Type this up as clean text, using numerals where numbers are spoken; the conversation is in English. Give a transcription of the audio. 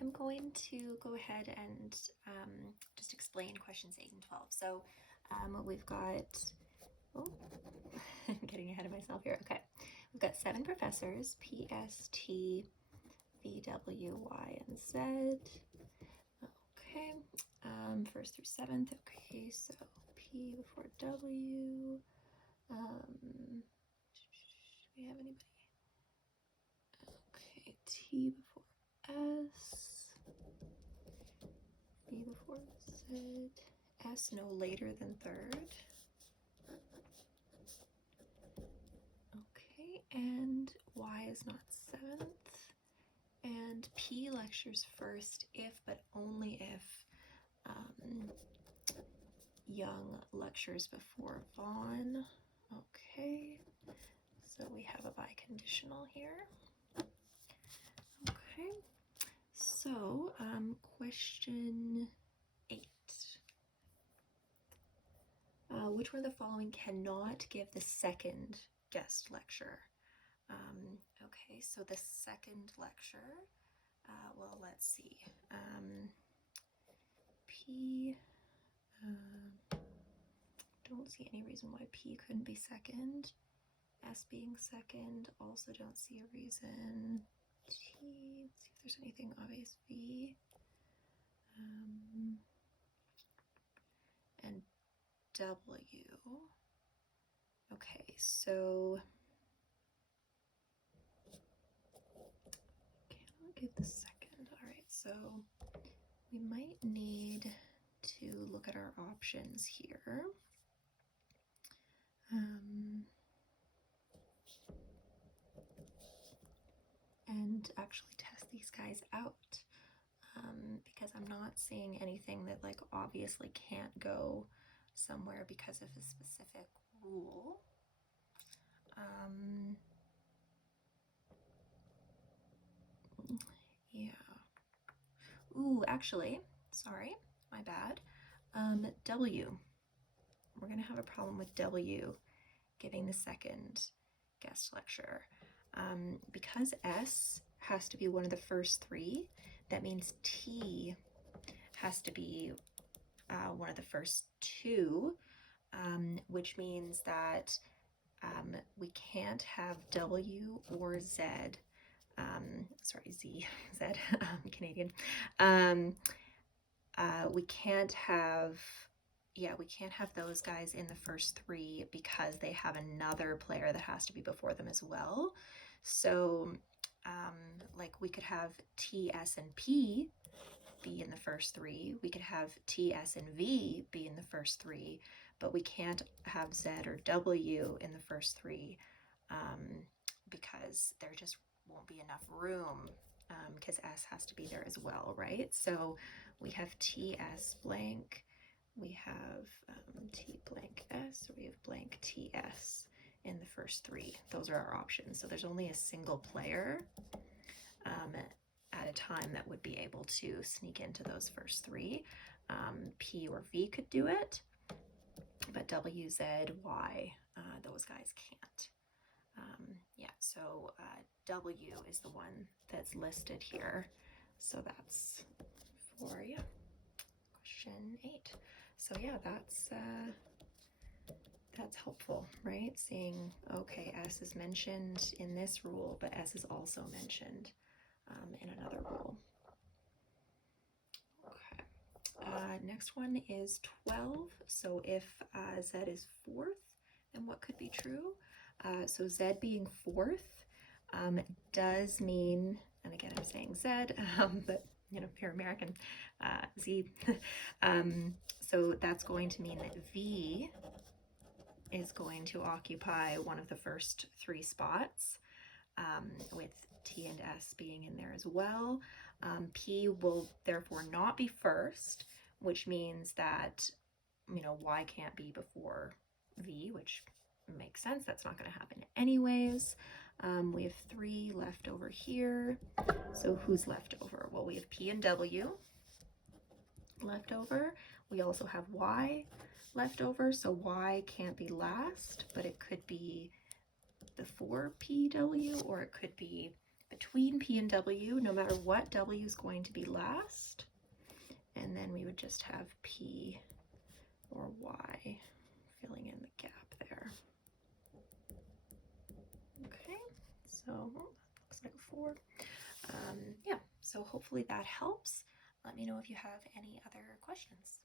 I'm going to go ahead and just explain questions 8 and 12. So we've got, oh, I'm getting ahead of myself here. Okay, we've got 7 professors, P, S, T, V, W, Y, and Z. Okay, 1st through 7th. Okay, so P before W. Do we have anybody? Okay, T before S. V before Z. S no later than 3rd. Okay, and Y is not 7th. And P lectures first if, but only if, Young lectures before Vaughn. Okay, so we have a biconditional here. Okay, so question 8. Which one of the following cannot give the second guest lecture? Okay, so the second lecture, well, let's see. P, don't see any reason why P couldn't be second. S being second, also don't see a reason. T, let's see if there's anything obvious. V, and W. Okay, so cannot give the second. All right, so we might need to look at our options here. And actually test these guys out, because I'm not seeing anything that like obviously can't go somewhere because of a specific rule. Yeah. Ooh, actually, sorry, my bad. W. We're gonna have a problem with W giving the second guest lecture. Because S has to be one of the first 3, that means T has to be one of the first 2, which means that we can't have W or Z. Sorry, Z, Z, Canadian. We can't have, we can't have those guys in the first 3 because they have another player that has to be before them as well. So, like we could have T, S, and P be in the first 3. We could have T, S, and V be in the first 3, but we can't have Z or W in the first 3 because there just won't be enough room, because S has to be there as well, right? So we have TS blank, we have T blank S, or we have blank TS in the first 3. Those are our options. So there's only a single player at a time that would be able to sneak into those first 3. P or V could do it, but W, Z, Y, those guys can't. So W is the one that's listed here. So that's for, question 8. So that's helpful, right? Seeing, okay, S is mentioned in this rule, but S is also mentioned in another rule. Okay. Next one is 12. So if Z is 4th, then what could be true? So Z being 4th does mean, and again I'm saying Z, but if you're American, Z. So that's going to mean that V is going to occupy one of the first 3 spots, with T and S being in there as well. P will therefore not be first, which means that, Y can't be before V, which makes sense. That's not going to happen anyways. We have 3 left over here. So who's left over? Well, we have P and W left over. We also have Y left over. So Y can't be last, but it could be before PW, or it could be between P and W, no matter what, W is going to be last. And then we would just have P or Y filling in the gap there. Okay, so looks like a 4. Yeah, so hopefully that helps. Let me know if you have any other questions.